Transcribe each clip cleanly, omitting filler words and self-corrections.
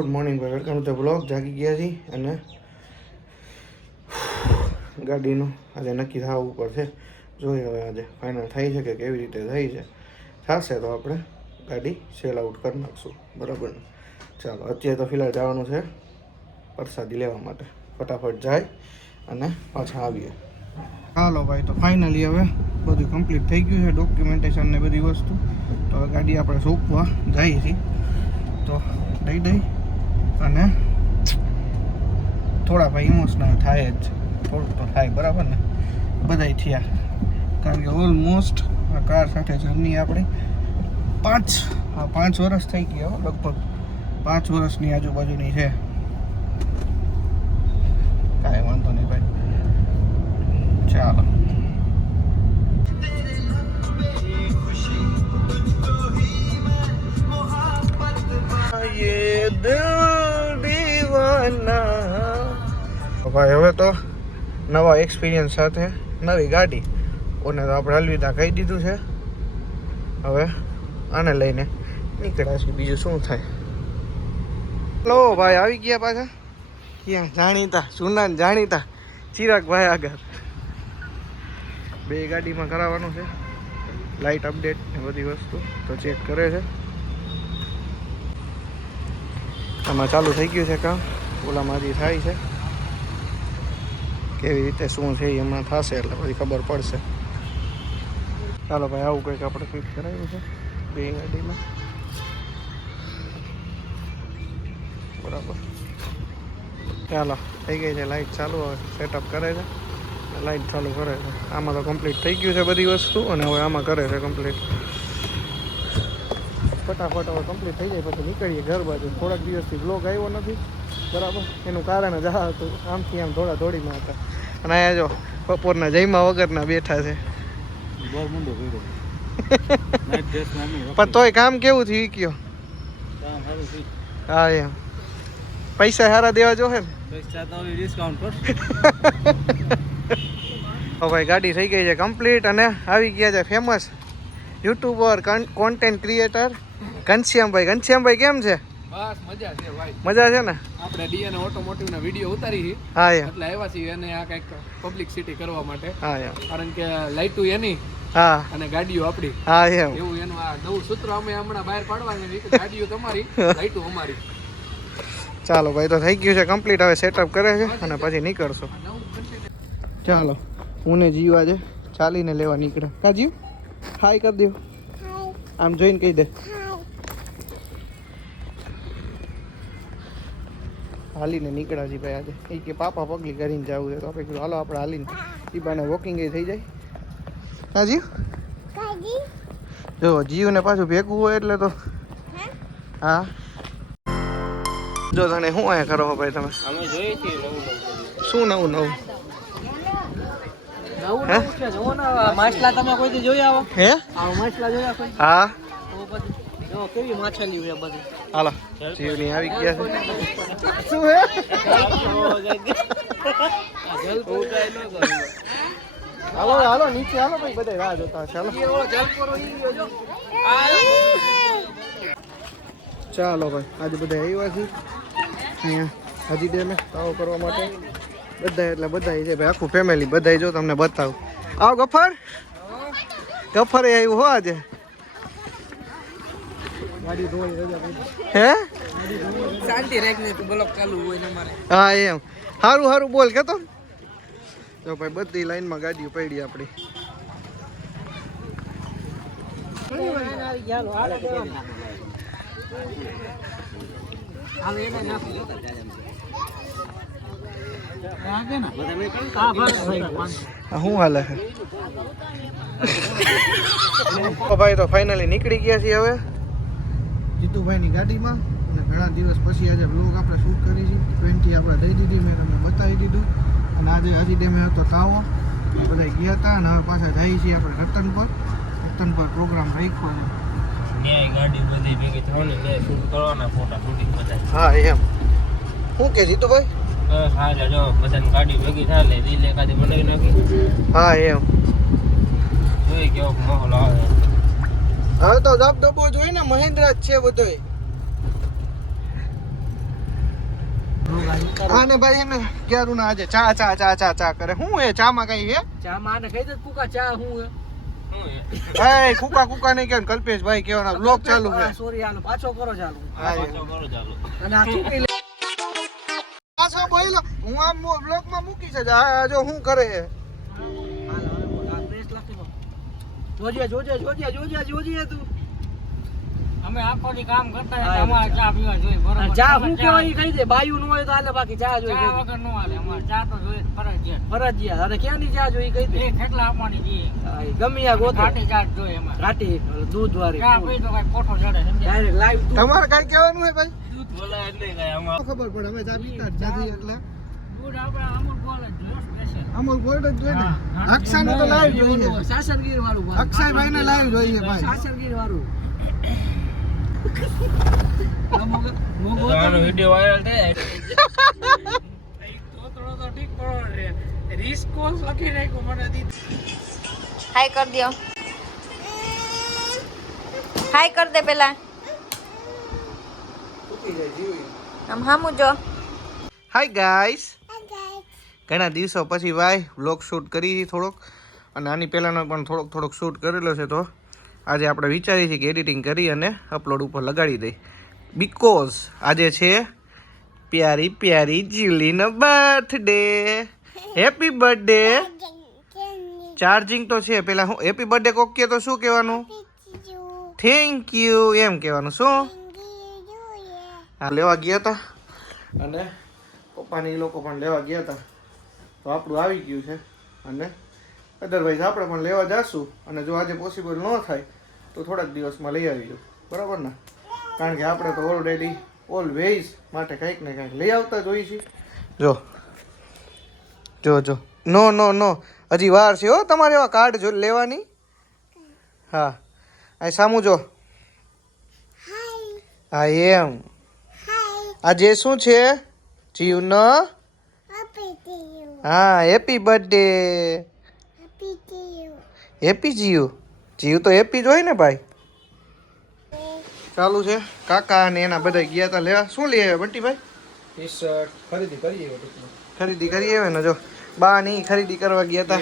Good morning ભાઈ, welcome to the blog. જાગી ગયા છીએ અને ગાડીનું આજે નક્કી થવા ઉપર છે. જોઈએ હવે આજે ફાઇનલ થાય છે કે કેવી રીતે થઈ છે. થશે તો આપણે ગાડી સેલ આઉટ કરી નાખશું. બરાબર ને? ચાલો, અત્યારે તો ફિલહાલ જવાનું છે પ્રસાદી લેવા માટે. ફટાફટ જાય અને પાછા આવીએ. હાલો ભાઈ, તો ફાઇનલી હવે બધું કમ્પ્લીટ થઈ ગયું છે, ડોક્યુમેન્ટેશન ને બધી વસ્તુ. તો હવે ગાડી આપણે સોંપવા જઈએ છીએ. તો દઈ અને થોડા ભાઈ ઇમોશનલ થાય જ, થોડુંક તો થાય. બરાબર ને? બધાય થયા, કારણ કે ઓલમોસ્ટ આ કાર સાથે જર્ની આપણી 5 વર્ષ થઈ ગયા. લગભગ 5 વર્ષની આજુબાજુની છે. કાંઈ વાંધો નહીં ભાઈ, ચાલો. ભાઈ હવે તો નવા એક્સપિરિયન્સ સાથે નવી ગાડી ઓને તો આપણે અલવિદા કહી દીધું છે. હવે આને લઈને નીકળ્યા છીએ, બીજું શું થાય. લો ભાઈ, આવી ગયા પાછા. ક્યાં જાણીતા, જૂના જાણીતા ચિરાગભાઈ આગળ. બે ગાડીમાં કરાવવાનું છે લાઇટ અપડેટ ને બધી વસ્તુ, તો ચેક કરે છે. આમાં ચાલુ થઈ ગયું છે કામ, ઓલામાં હજી થાય છે. કેવી રીતે શું છે એ હમણાં થશે એટલે પછી ખબર પડશે. ચાલો ભાઈ, આવું કંઈક આપણે ફિટ કરાવ્યું છે બે ગાડીમાં. બરાબર, ચાલો થઈ ગઈ છે લાઇટ ચાલુ. હવે સેટઅપ કરે છે, લાઇટ ચાલુ કરે છે. આમાં તો કમ્પ્લીટ થઈ ગયું છે બધી વસ્તુ, અને હવે આમાં કરે છે કમ્પ્લીટ. ફટાફટ હવે કમ્પ્લીટ થઈ જાય પછી નીકળીએ ઘર બાજુ. થોડાક દિવસથી બ્લોગ આવ્યો નથી. બરાબર, એનું કારણ જ આ હતું. આમથી આમ દોડીમાં હતા. અને અહીંયા જો બપોરના જઈમાં વગરના બેઠા છે. પણ તોય કામ કેવું થયું કયો? હા એમ, પૈસા સારા દેવા જોશે ને. ભાઈ ગાડી થઈ ગઈ છે કમ્પ્લીટ અને આવી ગયા છે ફેમસ યુટ્યુબર કોન્ટેન્ટ ક્રિએટર ઘનશ્યામભાઈ. ઘનશ્યામભાઈ કેમ છે? બસ મજા છે ભાઈ. મજા છે ને? આપણે ડીએન ઓટોમોટિવ ના વિડિયો ઉતારી છે. હા એમ, એટલે આવ્યા છીએ અને આ કઈક પબ્લિસિટી કરવા માટે. હા એમ, કારણ કે લાઈટુ એની, હા, અને ગાડીઓ આપણી. હા એમ, એવું એનું આ નવું સૂત્ર અમે હમણાં બહાર પાડવાનું છે કે ગાડીઓ તમારી, લાઈટુ અમારી. ચાલો ભાઈ, તો થઈ ગયું છે કમ્પ્લીટ. હવે સેટઅપ કરે છે અને પછી નીકળશો. ચાલો, હું ને જીવ આજે ચાલીને લેવા નીકળ્યા. કા જીવ, હાય કરી દો. આમ જોઈને કહી દે હાલીને નીકળ્યા છીએ ભાઈ આજે. એ કે પાપા પગલી કરીને જવું છે, તો આપણે કીધું હાલો આપણે હાલીને એ બાને વોકિંગ એ થઈ જાય. હા જીવ, જો જીવને પાછું ભેગું હોય એટલે તો. હા, જો તને શું અહીંયા કરો ભાઈ તમે? અમે જોઈએ છીએ શું નવું નવું? માછલા તમે કોઈ જોઈ આવો? હે, માછલા જોયા કોઈ? હા, જો કેવી માછલી છે બધી. હાલો, જીવની આવી ગયા છે. શું હે? હાલો હાલો નીચે હાલો ભાઈ, બધા રાહ જોતા. ચાલો ચાલો ભાઈ, આજે બધા આવ્યા છે અહીંયા હાજી ડેમે તાવો કરવા માટે. બધા એટલે બધા છે ભાઈ, આખું ફેમિલી બધા. જો તમને બતાવું. આવો ગફર, ગફરે આવ્યું હો આજે. ગાડી ધોઈ હે, શાંતિ રાખને તું બ્લોક ચાલુ હોય ને અમારે. હા એમ, સારું સારું બોલ કે. તો જો ભાઈ બધી લાઈનમાં ગાડીઓ પડી આપણી. શું હાલે છે ભાઈ? તો ફાઇનલી નીકળી ગયા છીએ હવે જીતુભાઈની ગાડીમાં. અને ઘણા દિવસ પછી આજે બ્લોગ આપણે શૂટ કરી છે. 20 આપણે દઈ દીધી, મેં તમને બતાવી દીધું. અને આજે હજી ડેમે હતો તાવો, બધા ગયા હતા. અને હવે પાછા જઈએ છીએ આપણે રતન પર પ્રોગ્રામ રાખ્યો છે. ગાડી બધી ભેગી થવાની છે, શૂટ કરવાના ફોટા શૂટિંગ બધા. હા એમ, શું કે જીતુભાઈ? હા જો બધાની ગાડી ભેગી થાય એટલે રીલ એકાદી બનાવી નાખી. હા એમ, જોઈ કેવો માહોલ આવે. હવે તો દબદબો જોઈ ને, મહિન્દ્રા જ છે બધોય. આને ભાઈ એને ક્યારું ના આજે ચા ચા ચા ચા ચા કરે હું એ ચા માં કઈ હે ચા માં આને કહી દે કુકા ચા હું એ કુકા કુકા નહીં કે કલ્પેશ ભાઈ કેવાનો બ્લોગ ચાલુ છે સોરી આનો પાછો કરો ચાલુ અને આ ચૂકી લે પાછો બોલો હું આમ બ્લોગ માં મૂકી છે આ જો હું કરે જોજે તું અમે આખો દી કામ કરતા એટલે અમારે ચા પીવા જોઈએ બરોબર ચા હું કેવાય ઈ કહી દે બાયું ન હોય તો હાલે બાકી ચા જોઈએ ચા વગર નો હાલે અમારે ચા તો જોઈએ ફરજિયાત ફરજિયાત અને ક્યાંની ચા જોઈએ કહી દે એ કેટલા આપવાની જોઈએ ગમે આ ગોતો ઘાટી ચા જ જોઈએ અમારે ઘાટી દૂધ વાળી ચા પી તો કઈ ખોટો ચડે સમજ્યા ડાયરેક્ટ લાઈવ તમારે કઈ કહેવાનું હે ભાઈ દૂધ બોલાય જ નહીં કઈ અમારે ખબર પડે અમે ચા પીતા જ નથી એટલે દૂધ આપણે અમુલ ગોળ જ જોઈએ સ્પેશિયલ અમુલ ગોલ્ડ જ જોઈએ ને અક્ષય ને તો લાઈવ જોઈએ સાસરગીર વાળું અક્ષયભાઈ ને લાઈવ જોઈએ ભાઈ સાસરગીર વાળું વિડિયો વાયરલ થાય થોડો તો ઠીક પડો રિસ્કોસ લખી નાખ્યો મને હાય કર દો હાય કર દે પેલા આમ હામું જો હાય ગાઈસ ઘણા દિવસો પછી ભાઈ વ્લોગ શૂટ કરી થોડોક અને આની પહેલાંનો પણ થોડોક શૂટ કરેલો છે તો આજે આપણે વિચારીએ છીએ કે એડિટિંગ કરી અને અપલોડ ઉપર લગાડી દઈ બીકોઝ આજે છે પ્યારી પ્યારી જીલીનો બર્થડે હેપી બર્થડે ચાર્જિંગ તો છે પેલા હું હેપી બર્થડે કોક કે તો શું કહેવાનું થેન્ક યુ એમ કહેવાનું શું હા લેવા ગયા હતા અને પપ્પાને એ લોકો પણ લેવા ગયા હતા તો આપણું આવી ગયું છે અને અદરવાઇઝ આપણે પણ લેવા જઈશું અને જો આજે પોસિબલ ન થાય તો થોડાક દિવસમાં લઈ આવીશું બરાબર ને કારણ કે આપણે તો ઓલરેડી ઓલવેઝ માટે કંઈક ને કંઈક લઈ આવતા જોઈએ છીએ જો જો જો નો નો નો હજી વાર છે હો તમારે એવા કાર્ડ જો લેવાની હા અહીં સામું જો હા એમ આજે શું છે જીવનો હા હેપી બર્થડે હેપી જીવ તો હેપી જ હોય ને ભાઈ ચાલુ છે કાકા અને એના બધા ગયા હતા લેવા શું લઈ આવ્યા બંટીભાઈ ટી શર્ટ ખરીદી કરીએ ખરીદી કરી આવે ને જો બા ની ખરીદી કરવા ગયા હતા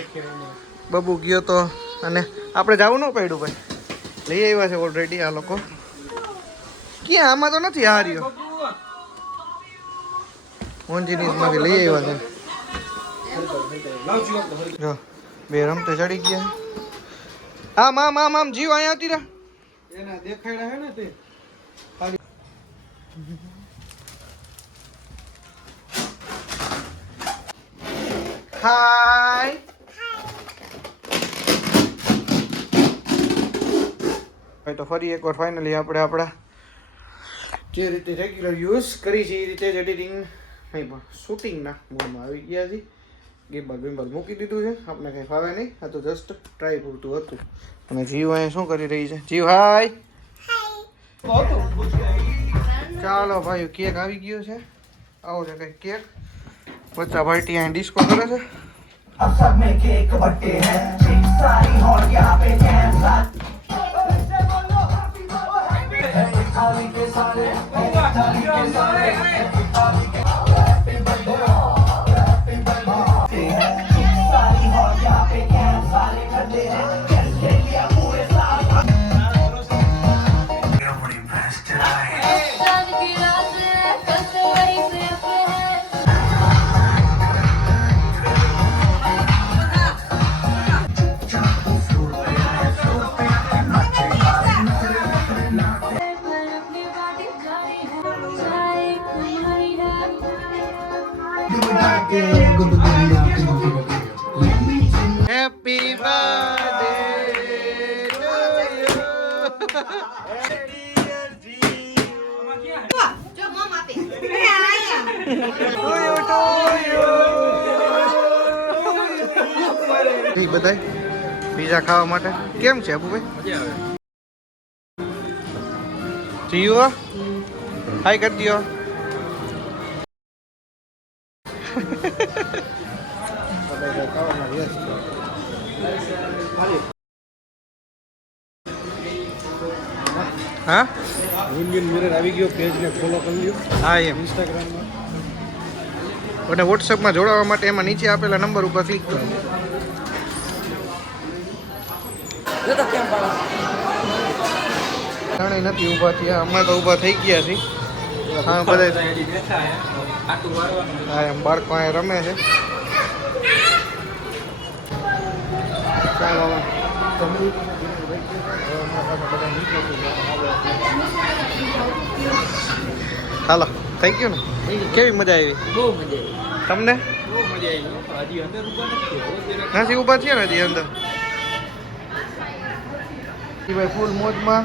બબુ ગયો તો અને આપણે જવું ન પડ્યું ભાઈ લઈ આવ્યા છે ઓલરેડી આ લોકો ક્યાં આમાં તો નથી હાર્યો મોંજીનીઝમાંથી લઈ આવ્યા છે જો બે રમતે ચડી ગયા આમ આમ આમ આમ જીવ અહીંયા હતી રે એના દેખાડ્યા હે ને તે હાય ભાઈ તો ફરી એકવાર ફાઇનલી આપણે આપણા જે રીતે રેગ્યુલર યુઝ કરી છે એ રીતે જ એડિટિંગ નહીં પણ શૂટિંગના મોડમાં આવી ગયા છે ગિમ્બલ મૂકી દીધું છે આપણે કંઈ ફાવે નહીં આ તો જસ્ટ ટ્રાય પૂરતું હતું અને જીવ અહીંયા શું કરી રહી છે જીવ હાય ચાલો ભાઈ કેક આવી ગયો છે આવો છે કંઈક કેક બચ્ચા પાર્ટી અહીં ડિસ્કો કરે છે હેપી બર્થડે બધા પીઝા ખાવા માટે કેમ છે અબુભાઈ જીવો હાય કરી દો હા વિન વિન મિરર આવી ગયો પેજને ફોલો કરી લ્યો હા એમ ઇન્સ્ટાગ્રામમાં અને વોટ્સએપમાં જોડાવા માટે એમાં નીચે આપેલા નંબર ઉપર ક્લિક કરો. જાણે નથી ઊભા થયા, અમે તો ઊભા થઈ ગયા છીએ. હા બધા હા એમ બાળકો અહીંયા રમે છે. ચાલો હાલો થઈ ગયું ને? કેવી મજા આવી? બહુ મજા આવી. તમને બહુ મજા આવી. હજી અંદર ઊભા નથી. નથી ઊભા થયા ને હજી અંદર? ભાઈ ફૂલ મોજમાં